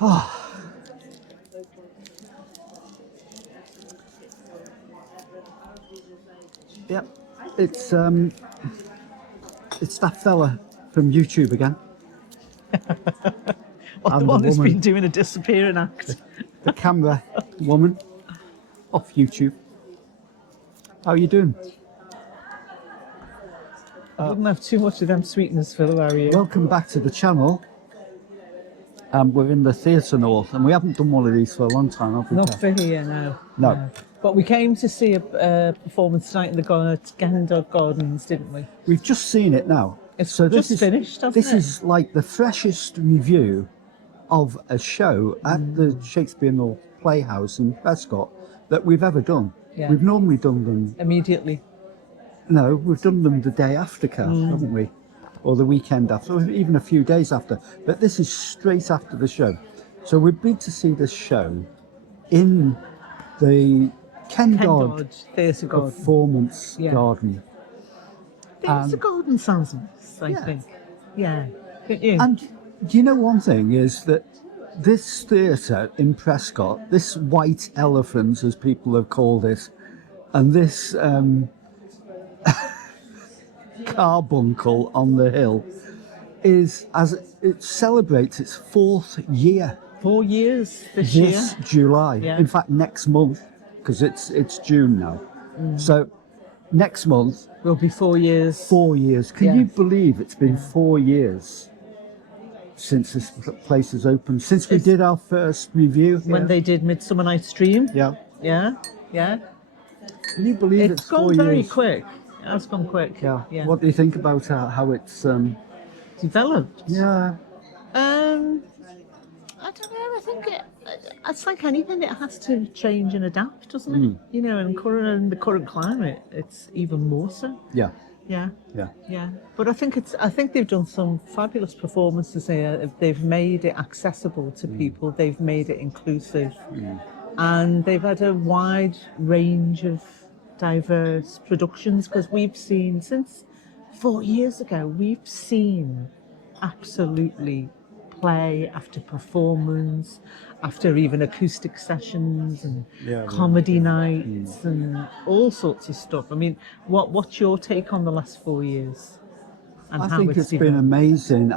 Oh. Yep, it's that fella from YouTube again. Well, the one who's been doing a disappearing act. The camera woman off YouTube. How are you doing? Wouldn't have too much of them sweeteners, Phil, are you? Welcome back to the channel. We're in the Theatre North, and we haven't done one of these for a long time, have we? Not for here, no. No. But we came to see a performance tonight in the Ken Dodd Gardens, didn't we? We've just seen it now. It's just finished, hasn't it? This is like the freshest review of a show at the Shakespeare North Playhouse in Prescot that we've ever done. Yeah. We've normally done them... Immediately. No, we've done them the day after, Kath, haven't we? Or the weekend after, or even a few days after. But this is straight after the show. So we've been to see this show in the Ken Dodd Theatre Garden. Performance Garden. Theatre Garden sounds nice, I think. Yeah. And do you know one thing is that this theatre in Prescot, this white elephant, as people have called it, and this carbuncle on the hill, it celebrates its 4th year. 4 years this year? This July. Yeah. In fact, next month, because it's June now. So next month will be 4 years. 4 years. Can you believe it's been 4 years since this place has opened? Since we did our first review here. When they did Midsummer Night's Dream. Yeah. Yeah. Yeah. Can you believe it's 4 years? It's gone very quick. It's gone quick. Yeah. What do you think about how it's developed? Yeah. I don't know. I think it's like anything. It has to change and adapt, doesn't it? You know, in the current climate, it's even more so. Yeah. Yeah. Yeah. Yeah. But I think they've done some fabulous performances here. They've made it accessible to people. They've made it inclusive, and they've had a wide range of diverse productions, because we've seen, since 4 years ago, we've seen absolutely play after performance, after even acoustic sessions and comedy nights and all sorts of stuff. I mean, what's your take on the last 4 years? And I think it's been amazing.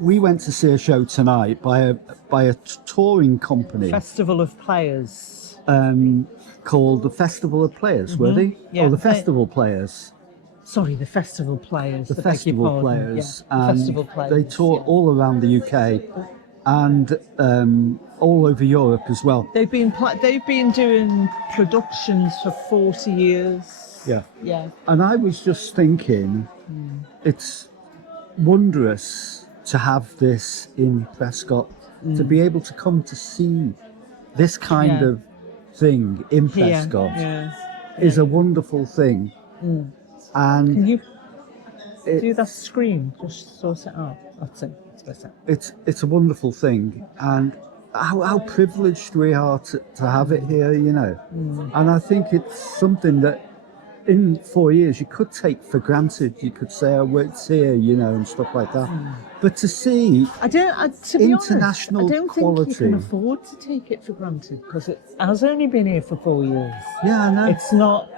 We went to see a show tonight by a touring company. Festival of Players. Called the Festival of Players, were they? Yeah, or the Festival Players. Sorry, the Festival Players. The Festival Players. Yeah, and Festival Players. They tour all around the UK and all over Europe as well. They've been doing productions for 40 years. Yeah. Yeah. And I was just thinking, it's wondrous to have this in Prescot, to be able to come to see this kind of thing in Prescot is a wonderful thing. And can you do that screen? Just sort it out. That's it. That's better. It's a wonderful thing, and how privileged we are to have it here, you know. And I think it's something that in 4 years you could take for granted. You could say, "Oh, it's here," you know, and stuff like that. But to see to be international honest, I don't quality, think you can afford to take it for granted, because it has only been here for 4 years. Yeah, I know. It's not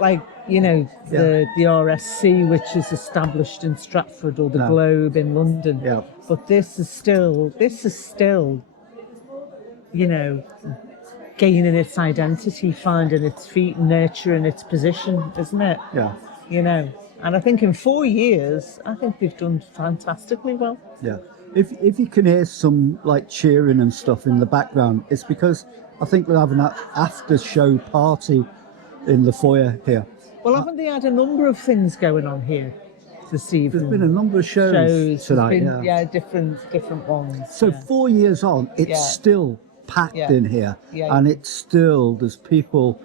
like, you know, the RSC, which is established in Stratford, or the Globe in London. Yeah. But this is still, you know, gaining its identity, finding its feet, nurturing its position, isn't it? Yeah. You know, and I think in 4 years, I think they've done fantastically well. Yeah. If you can hear some like cheering and stuff in the background, it's because I think we're having an after-show party in the foyer here. Well, haven't they had a number of things going on here this evening? There's been a number of shows tonight. Different ones. So 4 years on, it's still packed in here, and it's still, there's people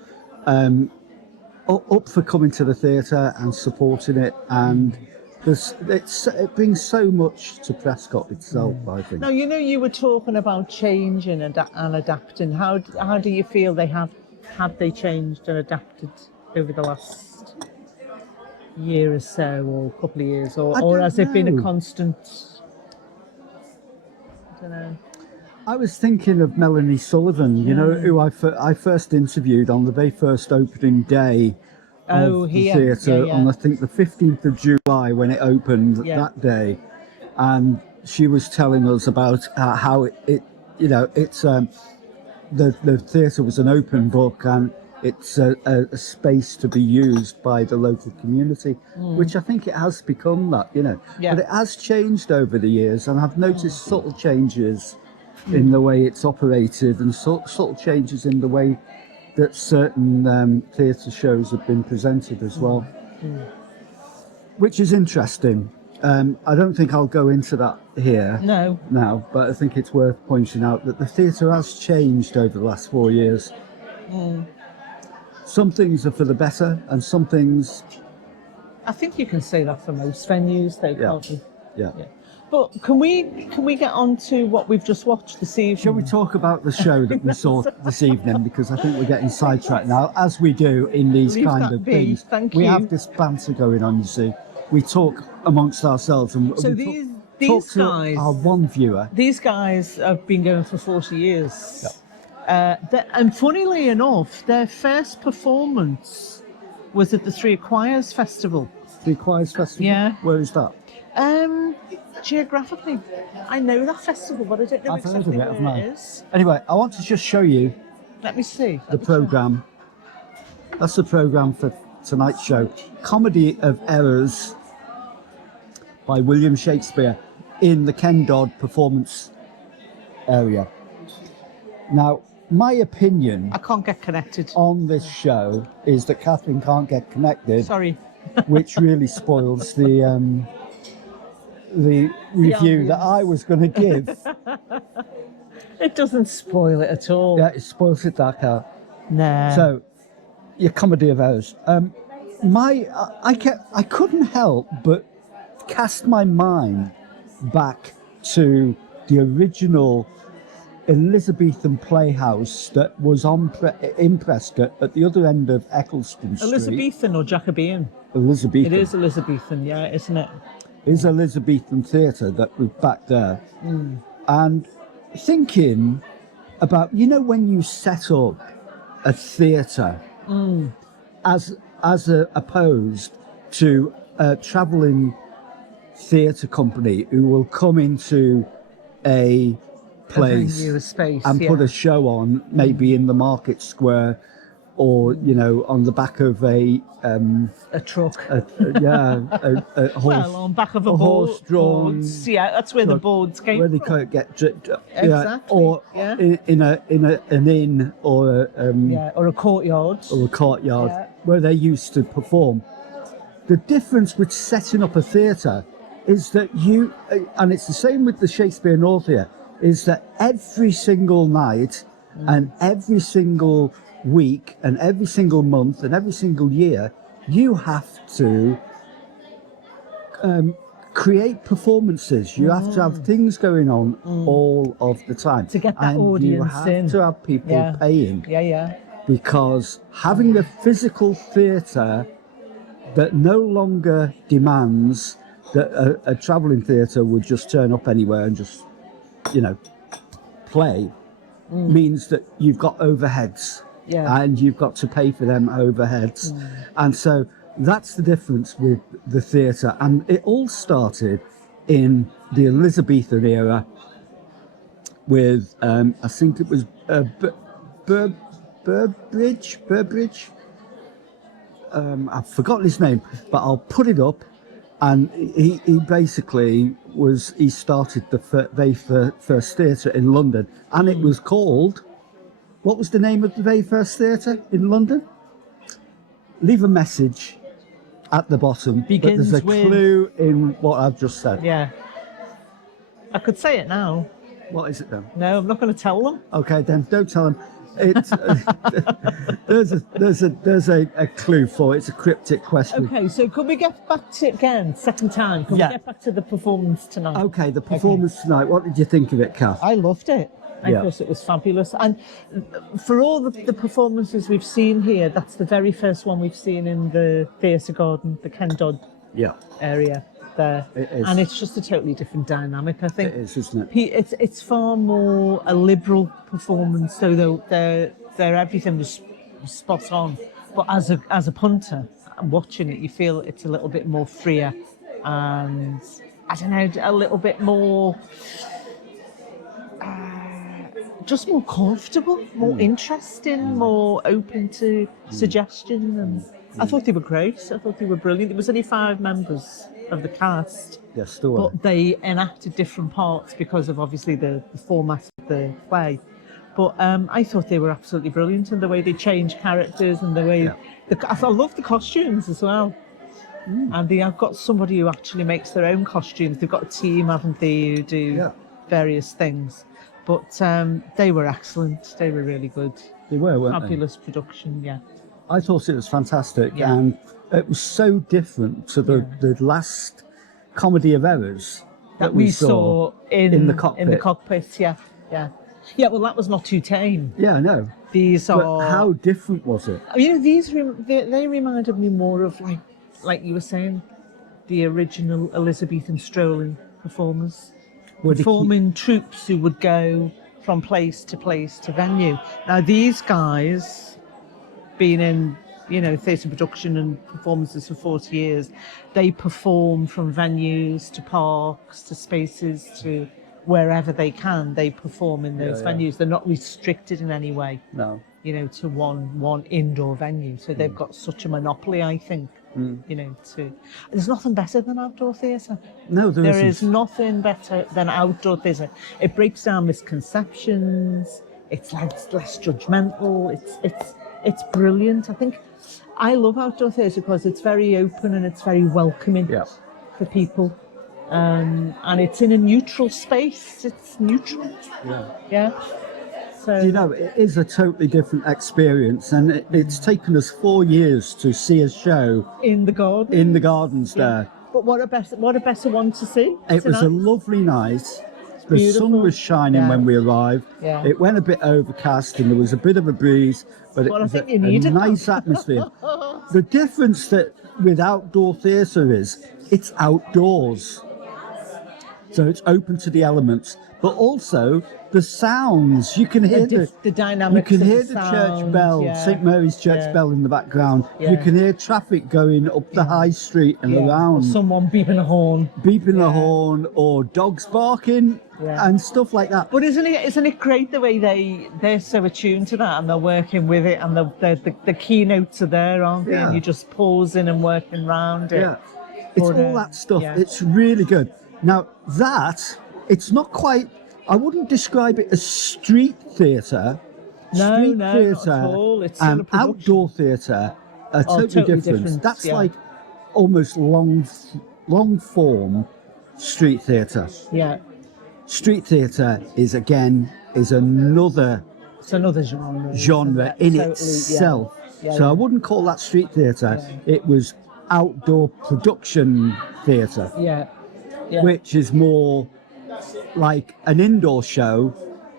up for coming to the theatre and supporting it, and it brings so much to Prescot itself, I think. Now, you know, you were talking about changing and adapting. How do you feel have they changed and adapted? over the last year or so, or couple of years, I or don't has it been a know. constant? I don't know. I was thinking of Melanie Sullivan, you know, who I first interviewed on the very first opening day Oh, of the here. theatre Yeah, on, yeah. I think, the 15th of July when it opened Yeah. that day. And she was telling us about how it you know, it's the theatre was an open book, and it's a space to be used by the local community, which I think it has become that, you know. Yeah. But it has changed over the years, and I've noticed subtle changes in the way it's operated, and subtle changes in the way that certain theatre shows have been presented as well, which is interesting. I don't think I'll go into that here No. now, but I think it's worth pointing out that the theatre has changed over the last 4 years. Some things are for the better, and some things, I think you can say that for most venues, though, can't you? yeah. Yeah. But can we get on to what we've just watched this evening? Shall we talk about the show that we saw this evening? Because I think we're getting sidetracked now, as we do in these Leave kind that of be. things. Thank we you. have this banter going on, you see. We talk amongst ourselves, and So we these talk to guys, our one viewer. these guys have been going for 40 years. And funnily enough, their first performance was at the Three Choirs Festival. The Choirs Festival? Yeah. Where is that? Geographically, I know that festival, but I don't know I've heard exactly of it, haven't where I? it is. Anyway, I want to just show you Let me see. the programme. That's the programme for tonight's show. Comedy of Errors by William Shakespeare in the Ken Dodd performance area. Now, my opinion I can't get connected. on this show is that Catherine can't get connected, Sorry. which really spoils the review that I was going to give. It doesn't spoil it at all. Yeah, it spoils it that out. Nah. So, your Comedy of Errors. I couldn't help but cast my mind back to the original Elizabethan playhouse that was in Prescot at the other end of Eccleston Street. Elizabethan or Jacobean? Elizabethan. It is Elizabethan, yeah, isn't it? Is Elizabethan theatre that was back there. And thinking about, you know, when you set up a theatre as opposed to a travelling theatre company who will come into a place venue, a space, and put a show on, maybe in the market square, or you know, on the back of a truck. a horse. Well, on back of a horse-drawn boards. Yeah, that's where the boards came where they from. can't get Exactly, or yeah. in an inn or Or a courtyard. or a courtyard Yeah. where they used to perform. The difference with setting up a theatre is that and it's the same with the Shakespeare North here, is that every single night and every single week and every single month and every single year, you have to create performances. You have to have things going on all of the time. To get that and audience you have in. to have people paying. Yeah. Because having a physical theatre that no longer demands that a travelling theatre would just turn up anywhere and just, you know, play, means that you've got overheads. Yeah. And you've got to pay for them overheads. And so that's the difference with the theatre. And it all started in the Elizabethan era with, I think it was Burbridge. I've forgotten his name, but I'll put it up. And he basically he started the very first theatre in London. And it was called, what was the name of the very first theatre in London? Leave a message at the bottom. Begins but there's a with- clue in what I've just said. Yeah. I could say it now. What is it then? No, I'm not going to tell them. Okay, then don't tell them. It's there's a clue for it. It's a cryptic question. Okay, so could we get back to it again, second time? Could Yeah. we get back to the performance tonight? Okay, the performance tonight. What did you think of it, Kath? I loved it. I thought it was fabulous. And for all the performances we've seen here, that's the very first one we've seen in the theatre garden, the Ken Dodd area there. It is. And it's just a totally different dynamic, I think. It is, isn't it? It's far more a liberal performance, so their everything was spot on. But as a punter, watching it, you feel it's a little bit more freer and, I don't know, a little bit more... just more comfortable, more interesting, more open to suggestion, and I thought they were great. I thought they were brilliant. There was only 5 members of the cast, Yes, there were. but they enacted different parts because of obviously the format of the play. But I thought they were absolutely brilliant, and the way they changed characters and the way I love the costumes as well. And they have got somebody who actually makes their own costumes. They've got a team, haven't they, who do various things. But they were excellent. They were really good. They were, weren't Fabulous production, I thought it was fantastic, Yeah. and it was so different to the last comedy of errors that we saw in the cockpit. In the cockpit, yeah. Well, that was not too tame. Yeah, I know. These But are. how different was it? You know, they reminded me more of like you were saying, the original Elizabethan Strolling performers. Performing troops who would go from place to place to venue. Now these guys, being in theatre production and performances for 40 years, they perform from venues to parks to spaces to wherever they can. They perform in those venues. They're not restricted in any way. No. To one indoor venue. So they've got such a monopoly, I think. There's nothing better than outdoor theatre. No, there isn't. is nothing better than outdoor theatre. It breaks down misconceptions. It's less judgmental. It's brilliant. I think I love outdoor theatre because it's very open and it's very welcoming for people. And it's in a neutral space. It's neutral. Yeah. So, it is a totally different experience, and it's taken us 4 years to see a show in the garden. In the gardens there. But what a better one to see. It was a lovely night. The sun was shining when we arrived. Yeah. It went a bit overcast and there was a bit of a breeze, but it was a nice atmosphere. The difference that with outdoor theatre is it's outdoors. So it's open to the elements, but also the sounds. You can hear the dynamics. You can hear the church sound, bell, St Mary's church bell in the background. Yeah. You can hear traffic going up the high street and around. Or someone beeping a horn. The horn, or dogs barking and stuff like that. But isn't it great the way they're so attuned to that and they're working with it, and the keynotes are there, aren't they? And you're just pausing and working around it. Yeah, it's all that stuff. It's really good. Now it's not quite. I wouldn't describe it as street theatre. No, Street not theatre at all. It's still a and production. outdoor theatre are totally different. That's like almost long form street theatre. Yeah. Street theatre is another It's another genre in itself. So I wouldn't call that street theatre. It was outdoor production theatre. Yeah. Which is more like an indoor show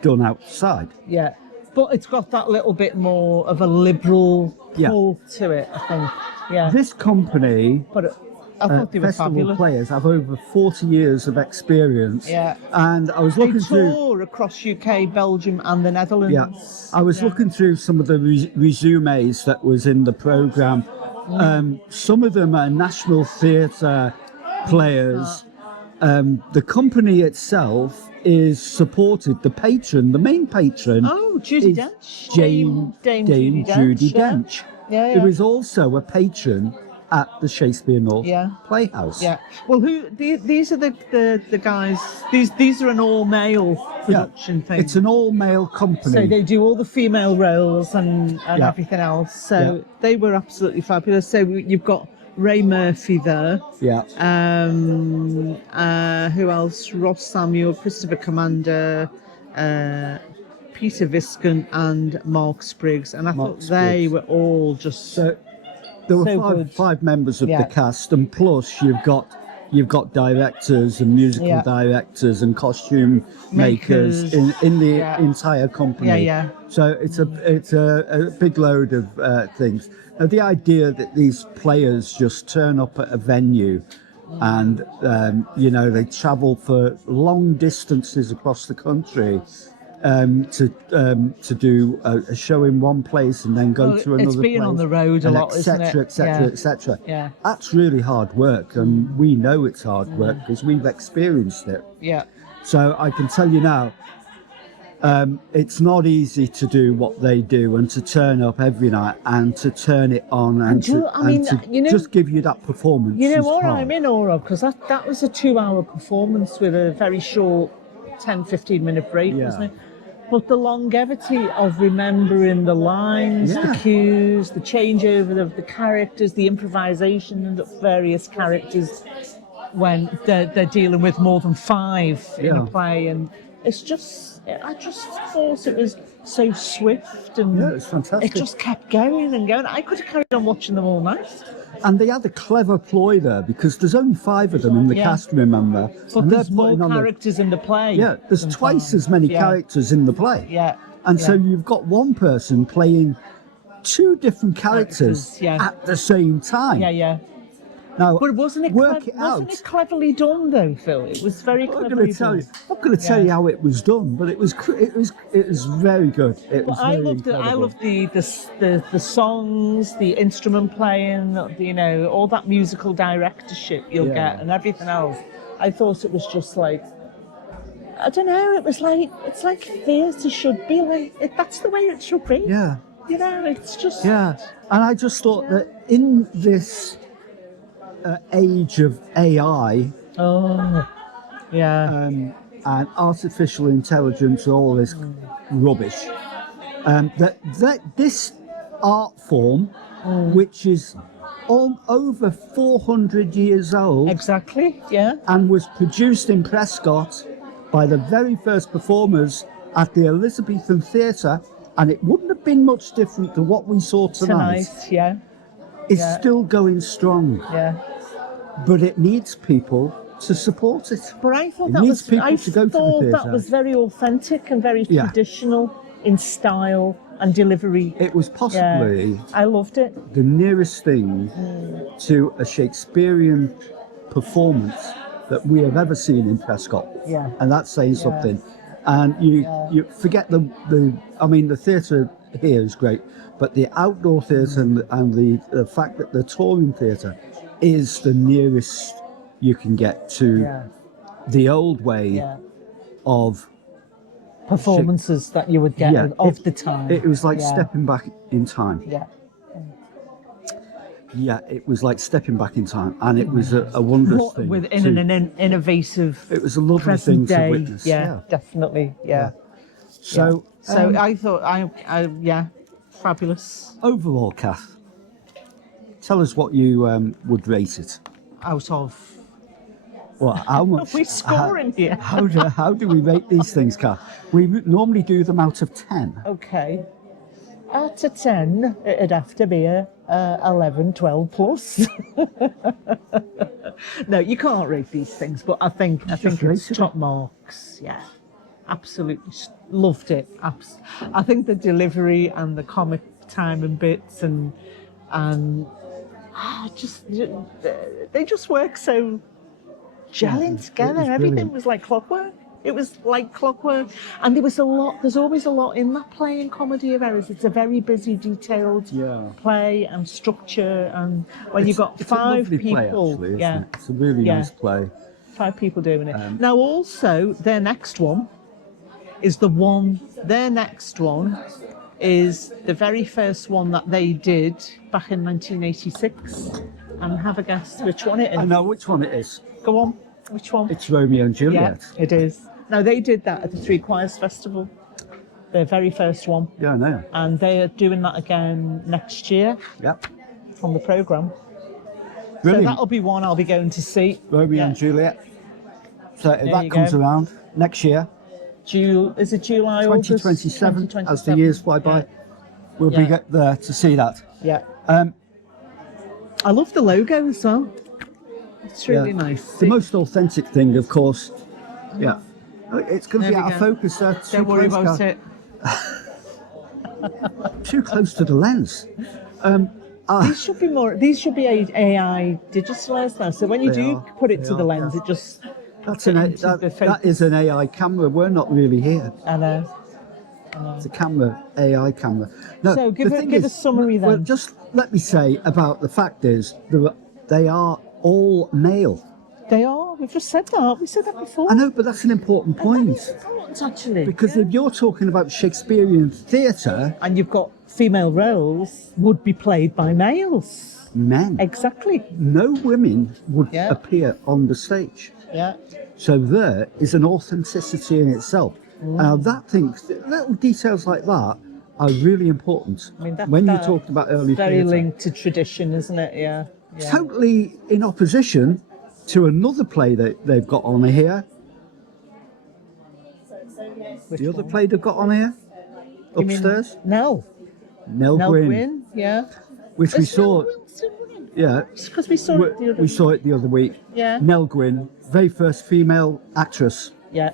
done outside. Yeah, but it's got that little bit more of a liberal pull to it, I think. Yeah. This company, but I thought they were Festival fabulous. Players, have over 40 years of experience. Yeah. And I was looking through. Tour across UK, Belgium, and the Netherlands. Yeah. I was looking through some of the resumes that was in the programme. Some of them are national theatre players. The company itself is supported, the main patron. Oh, Judy Dench. Dame Judy Dench. Yeah. Who is also a patron at the Shakespeare North Playhouse. Yeah. Well, these are the guys. These are an all-male production thing. It's an all-male company. So they do all the female roles and everything else. So they were absolutely fabulous. So you've got Ray Murphy there. Yeah. Who else? Ross Samuel, Christopher Commander, Peter Viscount, and Mark Spriggs. And I thought they were all just there were five members of the cast, and plus you've got you've got directors and musical directors and costume makers in the entire company. So it's a big load of things. Now, the idea that these players just turn up at a venue and they travel for long distances across the country to do a show in one place and then go to another place. It's being on the road a lot, isn't it? Etc. That's really hard work, and we know it's hard work because we've experienced it. Yeah. So I can tell you now, it's not easy to do what they do and to turn up every night and to turn it on and just give you that performance. You know what I'm in awe of, because that was a 2-hour performance with a very short 10-15 minute break, wasn't it? But the longevity of remembering the lines, the cues, the changeover of the characters, the improvisation of various characters when they're dealing with more than 5 in a play, and it's just, I just thought it was so swift and it's fantastic. It just kept going and going. I could have carried on watching them all night. And they had a clever ploy there, because there's only 5 of them in the cast, remember? But and there's more characters in the play. Yeah, there's twice as many characters in the play. And so you've got one person playing 2 different characters at the same time. Now, but wasn't it cleverly done though, Phil? It was very cleverly done. I'm not going to tell you how it was done, but it was very good. I loved the songs, the instrument playing, all that musical directorship you'll get, and everything else. I thought it was just like, I don't know. It's like theatre should be like. That's the way it should be. Yeah. It's just. Yeah, and I just thought that in this age of AI and artificial intelligence and all this rubbish, that this art form, which is over 400 years old, and was produced in Prescot by the very first performers at the Elizabethan Theatre, and it wouldn't have been much different to what we saw tonight. It's still going strong. But it needs people to support it. But I thought that was very authentic and very traditional in style and delivery. It was possibly I loved it. The nearest thing to a Shakespearean performance that we have ever seen in Prescot. And that's saying something. And you forget the theatre here is great, but the outdoor theatre and the fact that the touring theatre is the nearest you can get to the old way of performances that you would get of the time. It was like stepping back in time. It was like stepping back in time, and it was a wonderous thing. Within an innovative, it was a lovely thing to witness. Definitely. So I thought, fabulous. Overall, Kath, tell us what you would rate it. Out of? Well, how much? We're scoring here. How do we rate these things, Kath? We normally do them out of 10. Okay. Out of 10, it'd have to be a 11, 12 plus. No, you can't rate these things, but I think it's top marks. Yeah, absolutely loved it. I think the delivery and the comic time and bits and they just work so gelling together. Everything was like clockwork. It was like clockwork, and there's always a lot in that play in Comedy of Errors. It's a very busy, detailed play and structure, and when you've got 5 people, play, actually, isn't it? It's a really nice play. 5 people doing it. Now also, their next one is the very first one that they did back in 1986, and have a guess which one it is. I know which one it is. Go on, which one? It's Romeo and Juliet. Yeah, it is. Now, they did that at the Three Choirs Festival, their very first one. Yeah, I know. And they are doing that again next year. Yep. On the programme. Brilliant. So that'll be one I'll be going to see. Romeo and Juliet. So if that comes around next year. Is it July, 2027, as the years fly by. We'll be there to see that. Yeah. I love the logo as well. It's really nice. The most authentic thing, of course. Yeah. It's going to There be we out of go. focus there. Don't worry about it. Too close to the lens. These should be AI digitalized now. So when you do put it to the lens, it just That's puts it an, into the that focus. is an AI camera. We're not really here. I know. It's a camera, AI camera. No, So give the a- thing give is- a summary then. Well, just let me say about the fact is they are all male. They are. We've just said that. We said that before. I know, but that's an important That point. is important, actually. Because yeah. if you're talking about Shakespearean theatre, And you've got female roles would be played by males. men, Exactly. no women would Yeah. appear on the stage. Yeah. So there is an authenticity in itself. Now little details like that are really important. I mean, when you talked about early very theatre. linked to tradition, isn't it? Yeah. It's totally in opposition to another play that they've got on here. Which The other one? play they've got on here, You mean upstairs, Nell Nell Gwyn, Gwyn, yeah. which we Is Nell saw. Gwyn still running? Yeah, Because we saw it the other we saw it the other week. Yeah. Nell Gwyn, very first female actress. Yeah.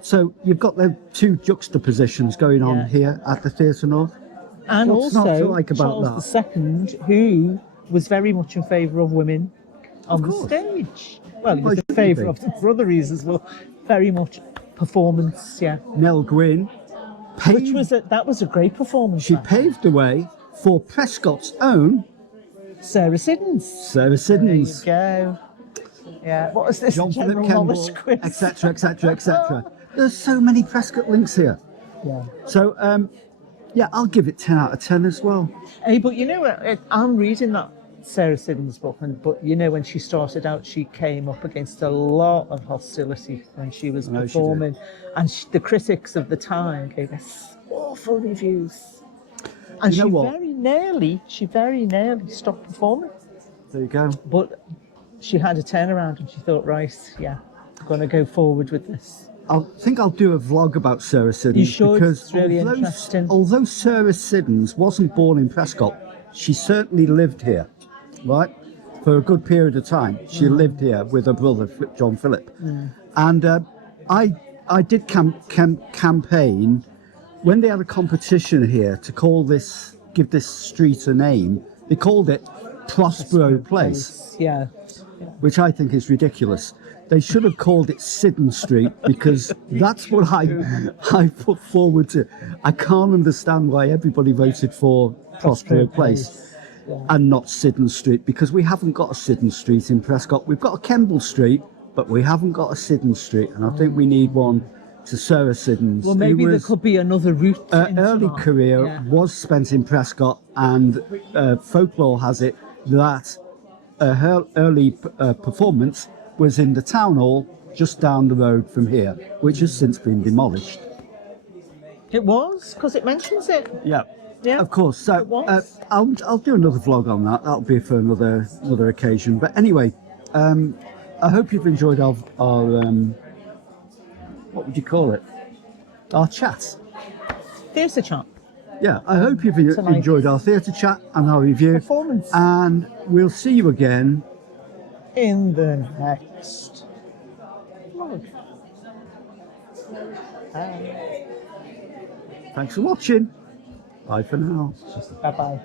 So you've got the two juxtapositions going on Yeah. here at the Theatre North. And What's not to also like about Charles II, who was very much in favour of women on the course. stage. Well, he Why was in shouldn't he favour be? of them for other reasons. Well, very much performance, yeah. Nell Gwyn That was a great performance. she actually. paved the way for Prescot's own Sarah Siddons. Sarah Siddons. There you go. Yeah. What was this? John Philip General Kemble, knowledge quiz? etc., etc., etc. There's so many Prescott links here. Yeah. So, yeah, I'll give it 10 out of 10 as well. Hey, but you know what? I'm reading that Sarah Siddons book, but you know, when she started out, she came up against a lot of hostility when she was know she performing, and the critics of the time gave us awful reviews. And You know she what? very nearly stopped performing. There you go. But she had a turnaround, and she thought, right, yeah, I'm going to go forward with this. I think I'll do a vlog about Sarah Siddons. You should, because it's really interesting. although Sarah Siddons wasn't born in Prescot, she certainly lived here, right? For a good period of time. She lived here with her brother, John Philip. And I did campaign when they had a competition here to give this street a name. They called it Prospero Place, Yeah. which I think is ridiculous. They should have called it Siddons Street, because that's what I put forward to. I can't understand why everybody voted for Prospero Place and not Siddons Street, because we haven't got a Siddons Street in Prescot. We've got a Kemble Street, but we haven't got a Siddons Street, and I think we need one to Sarah Siddons. Well, maybe who there was, could be another route. her into early that. career Yeah. was spent in Prescott, and folklore has it that her early performance was in the town hall just down the road from here, which has since been demolished. It was, because it mentions it. Yeah, Yeah. of course. So It was. I'll do another vlog on that. That'll be for another occasion. But anyway, I hope you've enjoyed our what would you call it? Our chat. There's a chat. Yeah, I hope you've Tonight. enjoyed our theatre chat and our review. Performance. And we'll see you again. In the next vlog. Thanks for watching. Bye for now. Bye-bye.